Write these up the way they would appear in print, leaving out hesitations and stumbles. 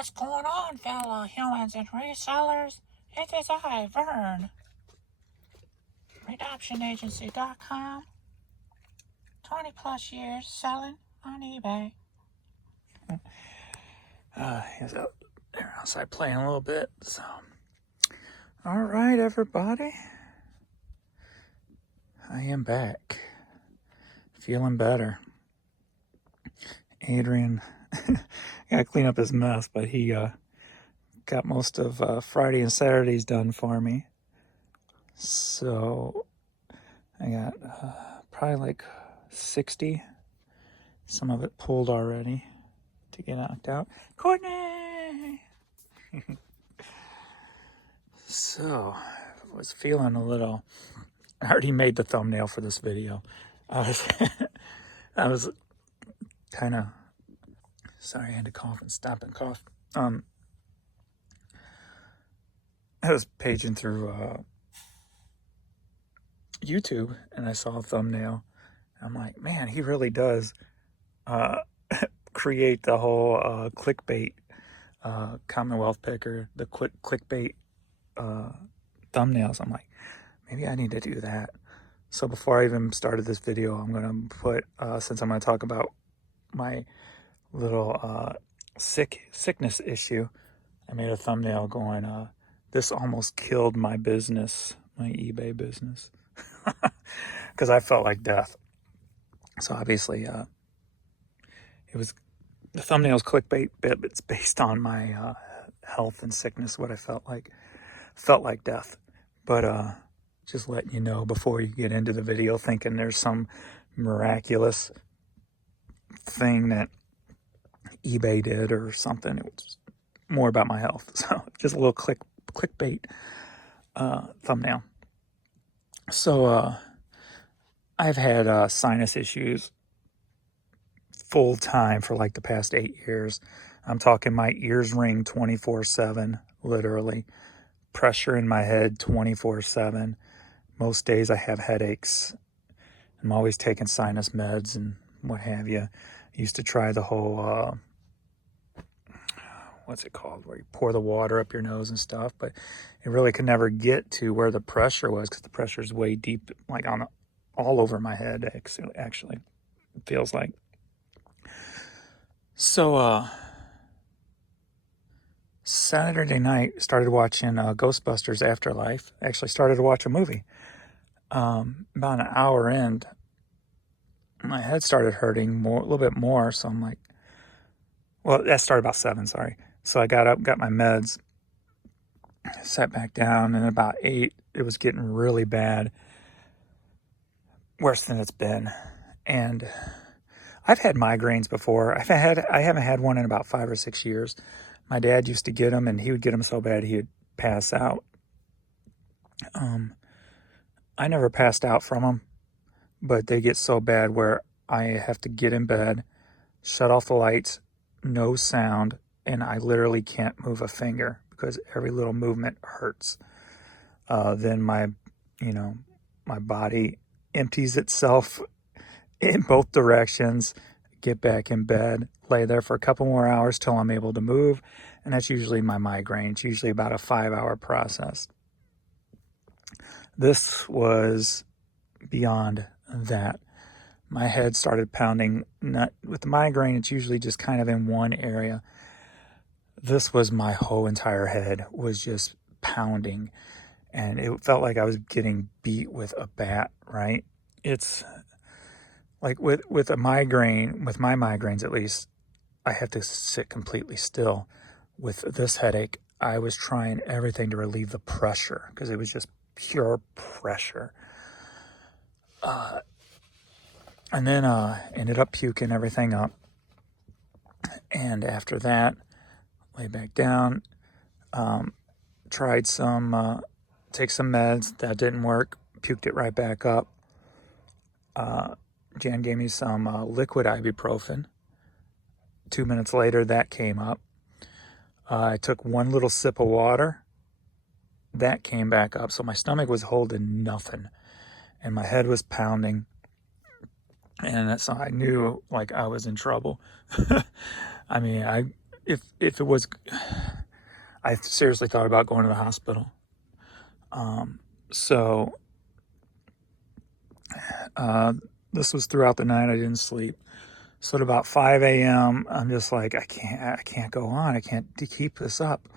What's going on, fellow humans and resellers? It is I, Vern. RedoptionAgency.com. 20 plus years selling on eBay. He's out there outside playing a little bit. So, all right, everybody. I am back. Feeling better. Adrian gotta clean up his mess, but he got most of Friday and Saturdays done for me. So I got probably like 60. Some of it pulled already to get knocked out. Courtney! So I was feeling a little... I already made the thumbnail for this video. I was kind of... Sorry, I had to cough and stop and cough. I was paging through YouTube and I saw a thumbnail. I'm like, man, he really does create the whole clickbait Commonwealth picker, the clickbait thumbnails. I'm like, maybe I need to do that. So before I even started this video, I'm gonna put since I'm gonna talk about my little sickness issue, I made a thumbnail going, this almost killed my business, my eBay business, because I felt like death. So obviously it was, the thumbnail's clickbait, but it's based on my health and sickness, what I felt like death. But just letting you know before you get into the video thinking there's some miraculous thing that eBay did or something. It was more about my health. So just a little clickbait thumbnail. So I've had sinus issues full time for like the past 8 years. I'm talking my ears ring 24/7, literally. Pressure in my head 24/7. Most days I have headaches. I'm always taking sinus meds and what have you. I used to try the whole what's it called, where you pour the water up your nose and stuff, but it really could never get to where the pressure was because the pressure is way deep, like on all over my head. Actually, it feels like. So Saturday night, started watching Ghostbusters Afterlife. Actually started to watch a movie. About an hour in, my head started hurting a little bit more. So I'm like, well, that started about 7, sorry. So I got up, got my meds, sat back down, and about 8, it was getting really bad. Worse than it's been. And I've had migraines before. I haven't had one in about 5 or 6 years. My dad used to get them, and he would get them so bad he would pass out. I never passed out from them, but they get so bad where I have to get in bed, shut off the lights, no sound, and I literally can't move a finger because every little movement hurts. Then my body empties itself in both directions, get back in bed, lay there for a couple more hours till I'm able to move, and that's usually my migraine. It's usually about a 5-hour process. This was beyond that. My head started pounding. With the migraine, it's usually just kind of in one area. This was my whole entire head was just pounding, and it felt like I was getting beat with a bat, right? It's like with a migraine, with my migraines at least, I have to sit completely still. With this headache, I was trying everything to relieve the pressure because it was just pure pressure. And then ended up puking everything up. And after that, lay back down, tried take some meds. That didn't work. Puked it right back up. Jan gave me some liquid ibuprofen. 2 minutes later, that came up. I took one little sip of water. That came back up. So my stomach was holding nothing. And my head was pounding. And that's how I knew like I was in trouble. I mean, if it was, I seriously thought about going to the hospital. So this was throughout the night. I didn't sleep. So at about 5 a.m., I'm just like, I can't go on. I can't keep this up.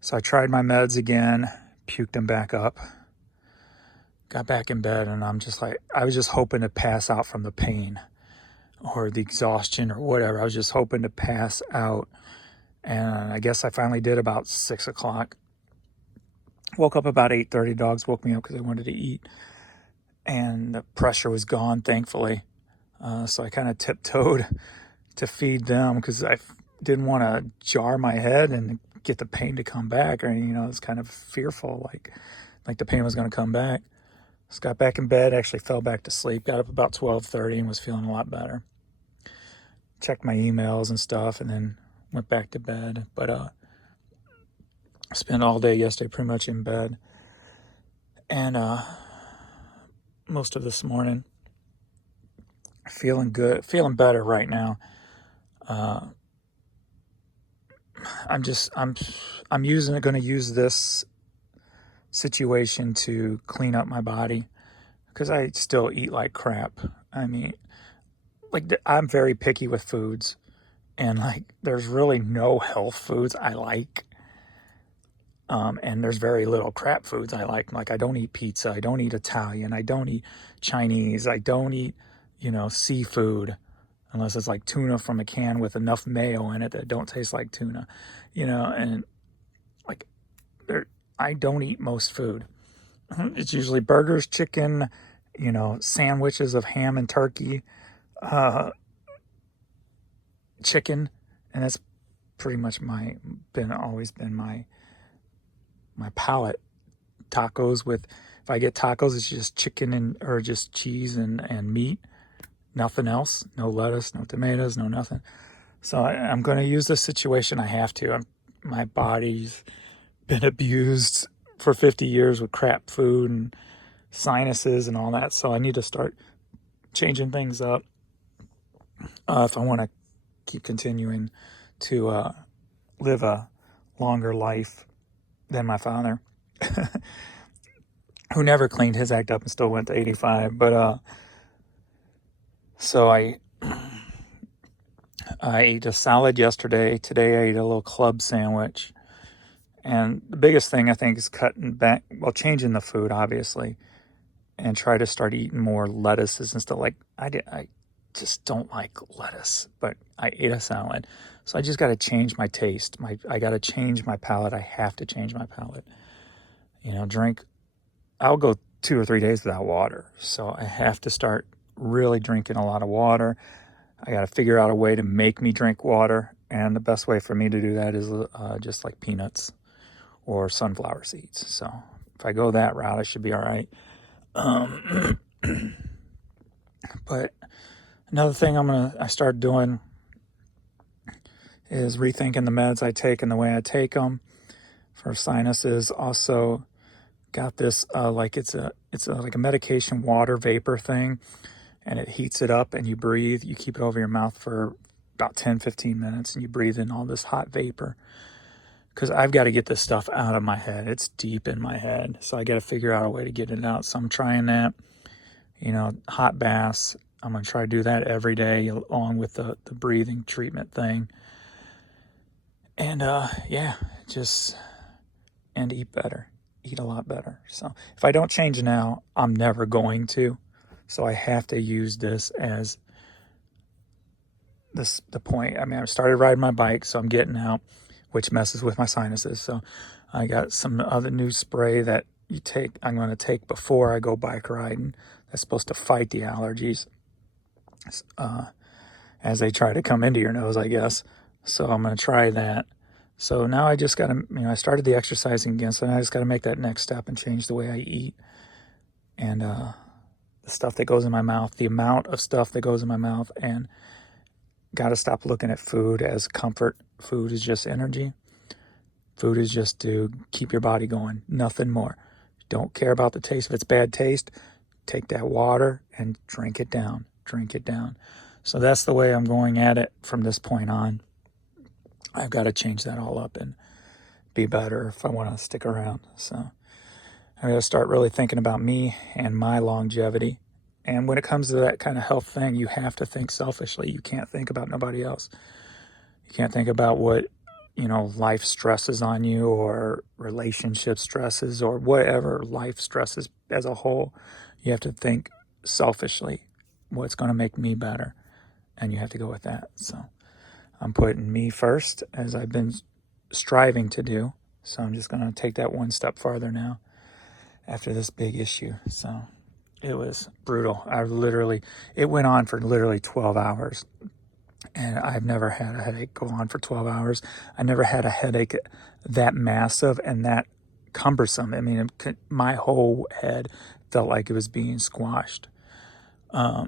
So I tried my meds again, puked them back up, got back in bed, and I'm just like, I was just hoping to pass out from the pain or the exhaustion or whatever. I was just hoping to pass out. And I guess I finally did about 6 o'clock. Woke up about 8:30. Dogs woke me up because they wanted to eat. And the pressure was gone, thankfully. So I kind of tiptoed to feed them because I didn't want to jar my head and get the pain to come back. Or, I was kind of fearful, like the pain was going to come back. Just got back in bed, actually fell back to sleep. Got up about 12:30 and was feeling a lot better. Checked my emails and stuff and then went back to bed. But I spent all day yesterday pretty much in bed. And most of this morning. Feeling good, feeling better right now. I'm going to use this situation to clean up my body because I still eat like crap. I mean, I'm very picky with foods, and there's really no health foods I like. And there's very little crap foods I like. Like, I don't eat pizza. I don't eat Italian. I don't eat Chinese. I don't eat, seafood, unless it's like tuna from a can with enough mayo in it that don't taste like tuna, and I don't eat most food. It's usually burgers, chicken, sandwiches of ham and turkey, chicken, and that's pretty much always been my palate. Tacos if I get tacos, it's just chicken or just cheese and meat. Nothing else. No lettuce, no tomatoes, no nothing. So I'm going to use this situation. I have to. My body's been abused for 50 years with crap food and sinuses and all that. So I need to start changing things up if I want to keep continuing to live a longer life than my father, who never cleaned his act up and still went to 85. But so I ate a salad yesterday. Today I ate a little club sandwich. And the biggest thing I think is changing the food, obviously, and try to start eating more lettuces and stuff. I just don't like lettuce, but I ate a salad. So I just got to change my taste. I got to change my palate. I have to change my palate. I'll go 2 or 3 days without water. So I have to start really drinking a lot of water. I got to figure out a way to make me drink water. And the best way for me to do that is just like peanuts or sunflower seeds. So if I go that route, I should be all right. But another thing I start doing is rethinking the meds I take and the way I take them for sinuses. Also got this it's like a medication water vapor thing, and it heats it up and you breathe. You keep it over your mouth for about 10-15 minutes and you breathe in all this hot vapor, because I've got to get this stuff out of my head. It's deep in my head, so I got to figure out a way to get it out. So I'm trying that. Hot baths. I'm going to try to do that every day along with the breathing treatment thing. And and eat better. Eat a lot better. So if I don't change now, I'm never going to. So I have to use this as the point. I mean, I started riding my bike, so I'm getting out, which messes with my sinuses. So I got some other new spray that I'm going to take before I go bike riding. That's supposed to fight the allergies as they try to come into your nose, I guess. So I'm going to try that. So now I just got to, I started the exercising again, so now I just got to make that next step and change the way I eat. And the stuff that goes in my mouth, the amount of stuff that goes in my mouth, and got to stop looking at food as comfort. Food is just energy. Food is just to keep your body going, nothing more. Don't care about the taste. If it's bad taste, take that water and drink it down. Drink it down. So that's the way I'm going at it from this point on. I've got to change that all up and be better if I want to stick around. So I got to start really thinking about me and my longevity. And when it comes to that kind of health thing, you have to think selfishly. You can't think about nobody else. You can't think about what, life stresses on you, or relationship stresses, or whatever life stresses as a whole. You have to think selfishly, what's going to make me better. And you have to go with that. So I'm putting me first, as I've been striving to do. So I'm just going to take that one step farther now after this big issue. So it was brutal. It went on for literally 12 hours. And I've never had a headache go on for 12 hours. I never had a headache that massive and that cumbersome. I mean, my whole head felt like it was being squashed. I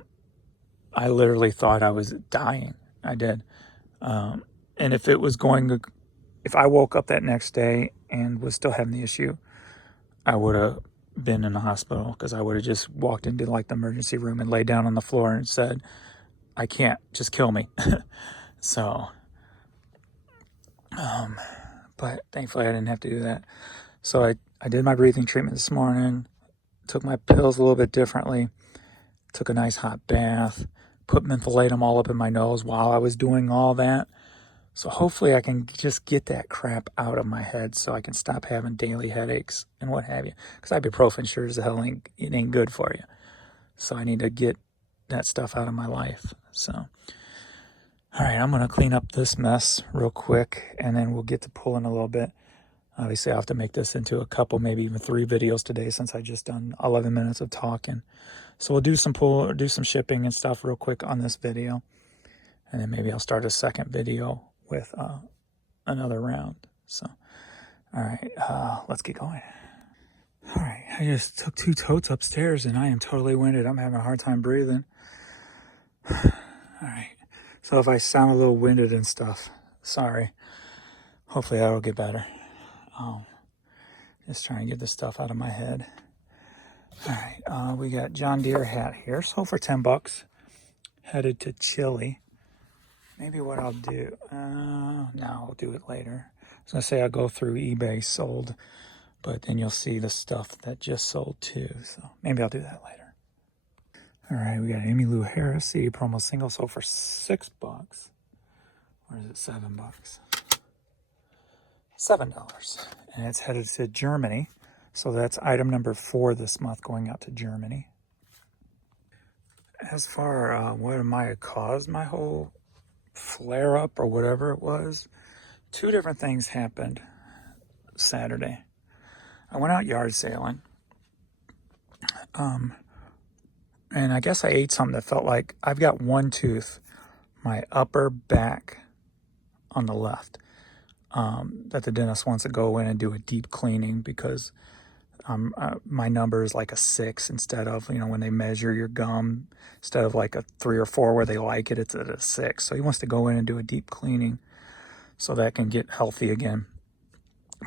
literally thought I was dying. I did. And if I woke up that next day and was still having the issue, I would have been in the hospital, because I would have just walked into like the emergency room and laid down on the floor and said, I can't, just kill me. So, but thankfully I didn't have to do that. So I did my breathing treatment this morning, took my pills a little bit differently, took a nice hot bath, put mentholatum all up in my nose while I was doing all that. So hopefully I can just get that crap out of my head so I can stop having daily headaches and what have you. Because ibuprofen sure as hell ain't good for you. So I need to get that stuff out of my life. So, all right, I'm going to clean up this mess real quick, and then we'll get to pulling a little bit. Obviously, I'll have to make this into a couple, maybe even 3 videos today, since I just done 11 minutes of talking. So we'll do some shipping and stuff real quick on this video. And then maybe I'll start a second video with another round. So, all right, let's get going. All right, I just took 2 totes upstairs and I am totally winded. I'm having a hard time breathing. All right, so if I sound a little winded and stuff, sorry. Hopefully that'll get better. Just trying to get this stuff out of my head. All right, we got John Deere hat here, sold for $10. Headed to Chile. Maybe what I'll do, no, I'll do it later. I was going to say I'll go through eBay sold, but then you'll see the stuff that just sold too. So maybe I'll do that later. All right, we got Emmylou Harris CD promo single, sold for $6. Or is it $7? $7. And it's headed to Germany. So that's item number 4 this month, going out to Germany. As far what might have caused my whole flare up or whatever it was, 2 different things happened Saturday. I went out yard sailing, and I guess I ate something that felt like I've got one tooth, my upper back on the left, that the dentist wants to go in and do a deep cleaning, because my number is like a 6 instead of, when they measure your gum, instead of like a 3 or 4 where they like it, it's at a 6. So he wants to go in and do a deep cleaning so that can get healthy again.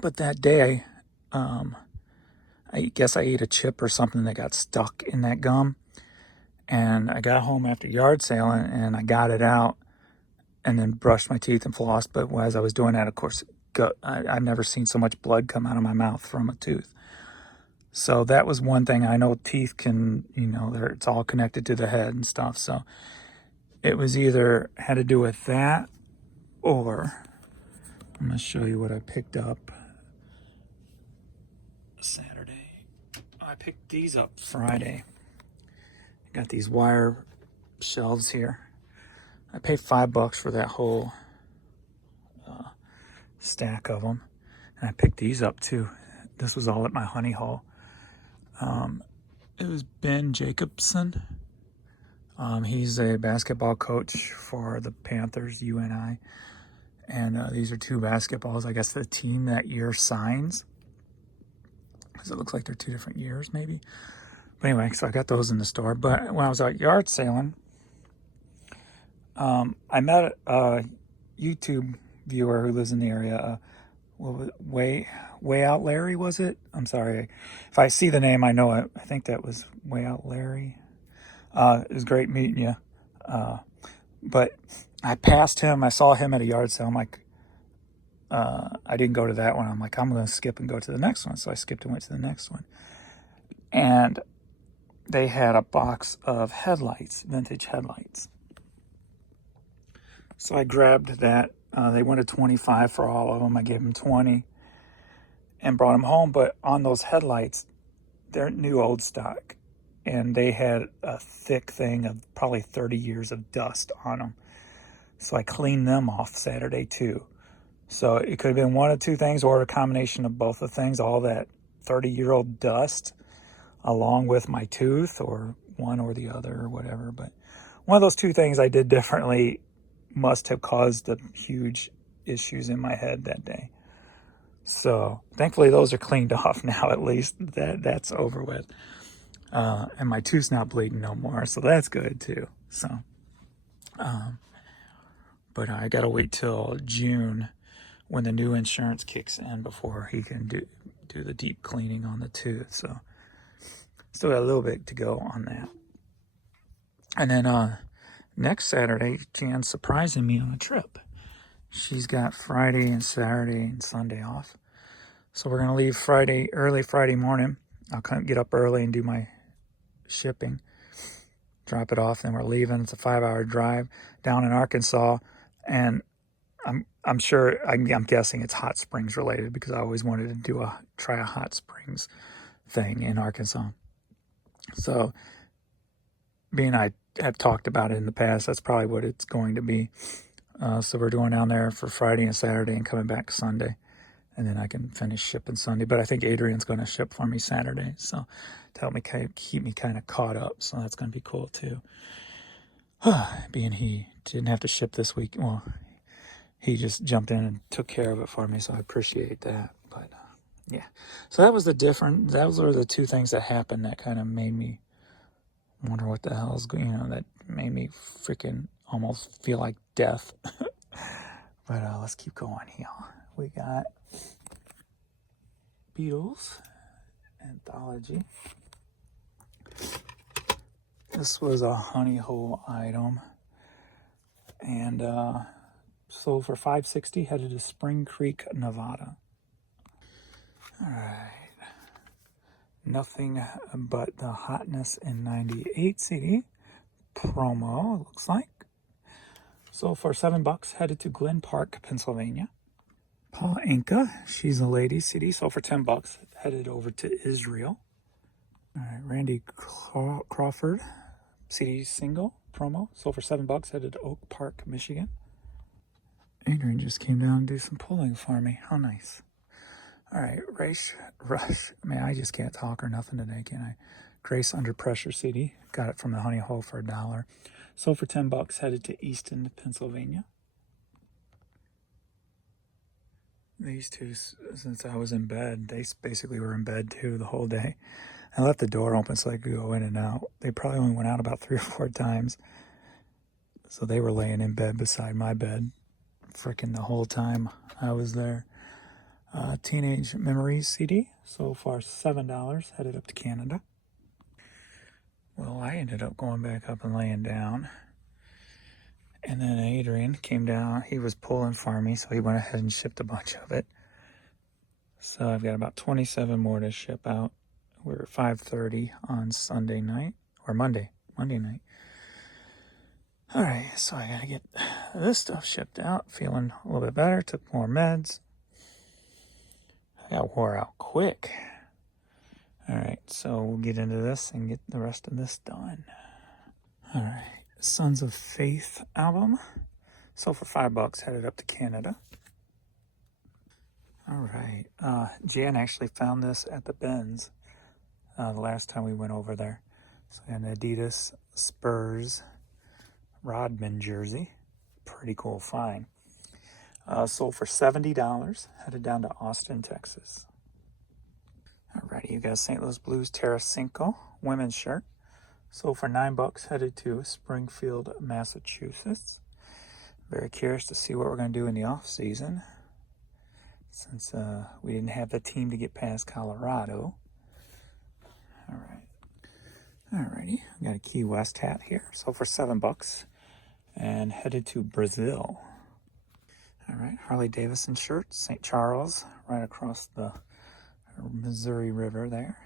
But that day, I guess I ate a chip or something that got stuck in that gum. And I got home after yard sailing and I got it out and then brushed my teeth and flossed. But as I was doing that, of course, I've never seen so much blood come out of my mouth from a tooth. So that was one thing. I know teeth can, it's all connected to the head and stuff. So it was either had to do with that, or I'm going to show you what I picked up Saturday. I picked these up Friday. Got these wire shelves here. I paid $5 for that whole stack of them. And I picked these up too. This was all at my honey hole. It was Ben Jacobson. He's a basketball coach for the Panthers, UNI. And these are 2 basketballs, I guess, the team that year signs. Because it looks like they're 2 different years, maybe. But anyway, so I got those in the store. But when I was out yard sailing, I met a YouTube viewer who lives in the area. Way Out Larry, was it? I'm sorry. If I see the name, I know it. I think that was Way Out Larry. It was great meeting you. But I passed him. I saw him at a yard sale. I'm like, I didn't go to that one. I'm like, I'm going to skip and go to the next one. So I skipped and went to the next one. And they had a box of headlights, vintage headlights. So I grabbed that. They wanted 25 for all of them. I gave them 20 and brought them home. But on those headlights, they're new old stock. And they had a thick thing of probably 30 years of dust on them. So I cleaned them off Saturday too. So it could have been one of two things or a combination of both the things, all that 30-year-old dust along with my tooth, or one or the other or whatever. But one of those two things I did differently must have caused the huge issues in my head that day. So thankfully those are cleaned off now, at least. That's over with. And my tooth's not bleeding no more, so that's good too. So, but I gotta wait till June when the new insurance kicks in before he can do the deep cleaning on the tooth. So still got a little bit to go on that. And then next Saturday, Jan's surprising me on a trip. She's got Friday and Saturday and Sunday off. So we're gonna leave early Friday morning. I'll get up early and do my shipping, drop it off, then we're leaving. It's a 5-hour drive down in Arkansas, and I'm guessing it's hot springs related, because I always wanted to try a hot springs thing in Arkansas. So being I have talked about it in the past, that's probably what it's going to be. So we're going down there for Friday and Saturday and coming back Sunday, and then I can finish shipping Sunday. But I think Adrian's going to ship for me Saturday, so to help me keep me kind of caught up. So that's going to be cool too. Being he didn't have to ship this week. Well, he just jumped in and took care of it for me, so I appreciate that. But yeah, so those are the two things that happened that kind of made me wonder what the hell's going on. That made me freaking almost feel like death. But let's keep going here. We got Beatles Anthology. This was a honey hole item, and sold for $5.60, headed to Spring Creek, Nevada. All right. Nothing But the Hotness in 98 CD. Promo, it looks like. Sold for $7, headed to Glen Park, Pennsylvania. Paul Anka, She's a Lady CD. Sold for $10, headed over to Israel. All right. Randy Crawford CD single. Promo. Sold for $7, headed to Oak Park, Michigan. Adrian just came down to do some pulling for me. How nice. All right, Rush. Man, I just can't talk or nothing today, can I? Grace Under Pressure CD. Got it from the Honey Hole for $1. Sold for $10, headed to Easton, Pennsylvania. These two, since I was in bed, they basically were in bed too the whole day. I left the door open so they could go in and out. They probably only went out about 3 or 4 times. So they were laying in bed beside my bed freaking the whole time I was there. Teenage Memories CD, so far $7, headed up to Canada. Well, I ended up going back up and laying down. And then Adrian came down. He was pulling for me, so he went ahead and shipped a bunch of it. So I've got about 27 more to ship out. We're at 5:30 on Sunday night, or Monday night. All right, so I gotta get this stuff shipped out. Feeling a little bit better. Took more meds. I got wore out quick. All right, so we'll get into this and get the rest of this done. All right, Sons of Faith album. Sold for $5, headed up to Canada. All right, Jan actually found this at the Benz the last time we went over there. So an Adidas Spurs Rodman jersey. Pretty cool find. Sold for $70, headed down to Austin, Texas. Alrighty, you got St. Louis Blues Tarasenko women's shirt. Sold for $9, headed to Springfield, Massachusetts. Very curious to see what we're going to do in the off season, since we didn't have the team to get past Colorado. Alrighty, I got a Key West hat here. Sold for $7, and headed to Brazil. All right, Harley Davidson shirt, St. Charles, right across the Missouri River there.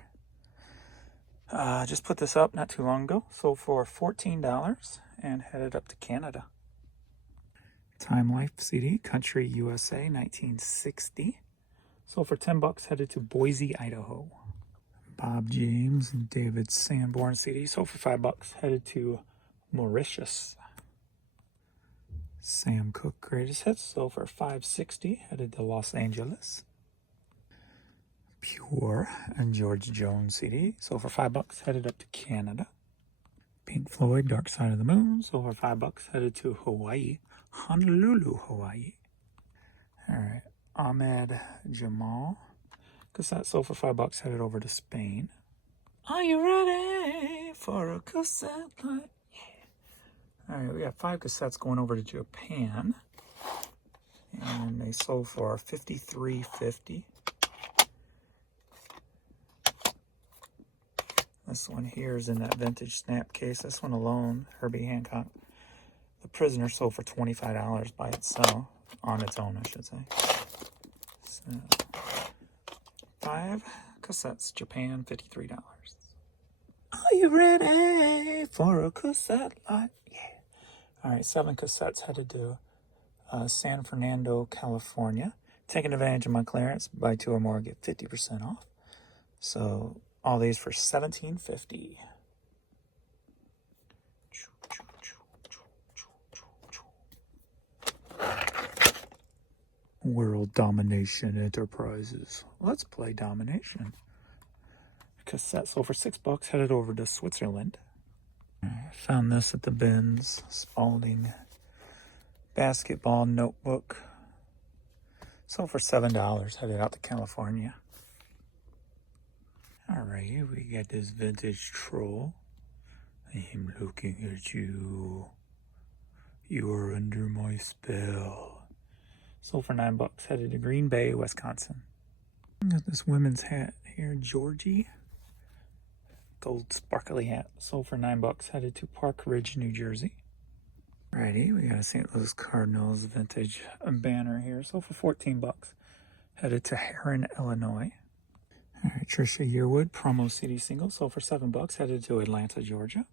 Just put this up not too long ago. Sold for $14 and headed up to Canada. Time Life CD, Country USA, 1960. Sold for $10, headed to Boise, Idaho. Bob James and David Sanborn CD, sold for $5, headed to Mauritius. Sam Cooke Greatest Hits, sold for $5.60, headed to Los Angeles. Pure and George Jones CD, sold for $5, headed up to Canada. Pink Floyd, Dark Side of the Moon, sold for $5, headed to Hawaii, Honolulu, Hawaii. All right, Ahmed Jamal cassette, sold for $5, headed over to Spain. Are you ready for a cassette night? Yeah. All right, we got 5 cassettes going over to Japan, and they sold for $53.50. This one here is in that vintage snap case. This one alone, Herbie Hancock. The Prisoner sold for $25 by itself, on its own, I should say. So, 5 cassettes, Japan, $53. Are you ready for a cassette light? Yeah. All right, 7 cassettes headed to San Fernando, California. Taking advantage of my clearance, buy 2 or more, get 50% off. So all these for $17.50. World Domination Enterprises. Let's play Domination. Cassette sold for $6, headed over to Switzerland. I found this at the bins. Spalding basketball notebook. Sold for $7, headed out to California. Alright, we got this vintage troll. I'm looking at you. You are under my spell. Sold for $9, headed to Green Bay, Wisconsin. Got this women's hat here, Georgie. Gold sparkly hat. Sold for $9, headed to Park Ridge, New Jersey. Alrighty, we got a St. Louis Cardinals vintage banner here. Sold for $14, headed to Heron, Illinois. Alright, Trisha Yearwood promo CD single. Sold for $7, headed to Atlanta, Georgia.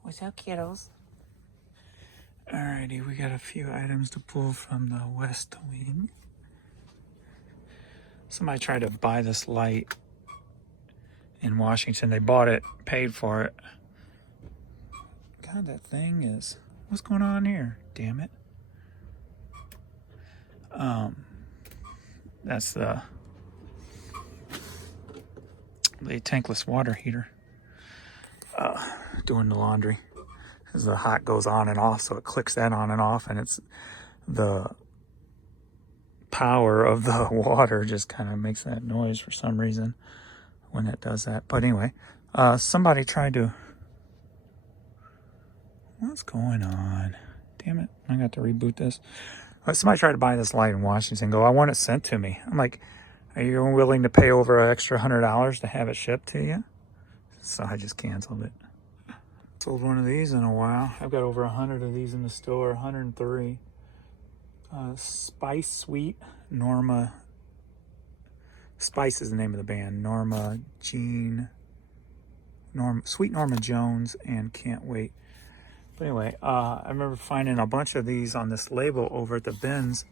What's up, kiddos? Alrighty, we got a few items to pull from the West Wing. Somebody tried to buy this light in Washington. They bought it, paid for it. God, that thing is... What's going on here? Damn it. That's the tankless water heater. Doing the laundry. As the hot goes on and off, so it clicks that on and off, and it's the power of the water just kind of makes that noise for some reason when it does that. But anyway, somebody tried to... What's going on? Damn it, I got to reboot this. Somebody tried to buy this light in Washington. Go, I want it sent to me. I'm like, are you willing to pay over an extra $100 to have it shipped to you? So I just canceled it. Sold one of these in a while. I've got over 100 of these in the store, 103. Spice Sweet, Norma. Spice is the name of the band. Norma Jean, Sweet Norma Jones, and Can't Wait. But anyway, I remember finding a bunch of these on this label over at the bins.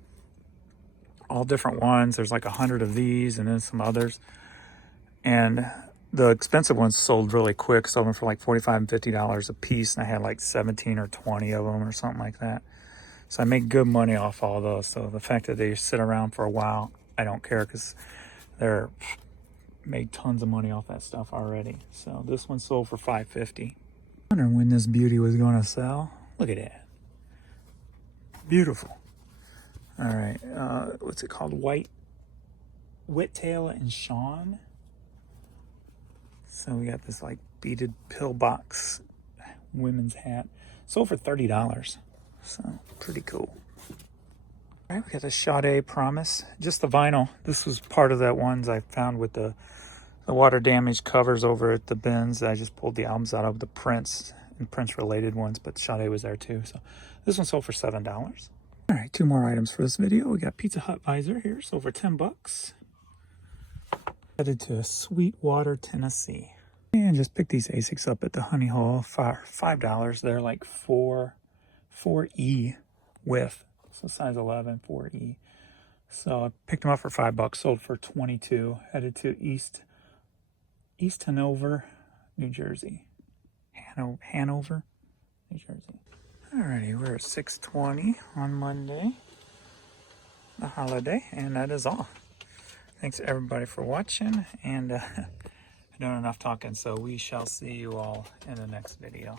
All different ones. There's like 100 of these and then some others. And the expensive ones sold really quick. Sold them for like $45 and $50 a piece. And I had like 17 or 20 of them or something like that. So I make good money off all those. So the fact that they sit around for a while, I don't care, because they're made tons of money off that stuff already. So this one sold for $5.50. Wondering when this beauty was going to sell. Look at that. Beautiful. All right. What's it called? Whittail and Sean. So we got this like beaded pillbox women's hat. Sold for $30. So pretty cool. All right, we got the Sade Promise. Just the vinyl. This was part of that ones I found with the water damage covers over at the bins. I just pulled the albums out of the Prince and Prince related ones, but Sade was there too. So this one sold for $7. All right, 2 more items for this video. We got Pizza Hut visor here, so over 10 bucks. Headed to Sweetwater, Tennessee. And just picked these Asics up at the Honey Hole for $5. They're like 4E width, so size 11, 4E. So I picked them up for $5, sold for 22. Headed to East Hanover, New Jersey. Hanover, New Jersey. Alrighty, we're at 6:20 on Monday, the holiday, and that is all. Thanks everybody for watching, and I've done enough talking, so we shall see you all in the next video.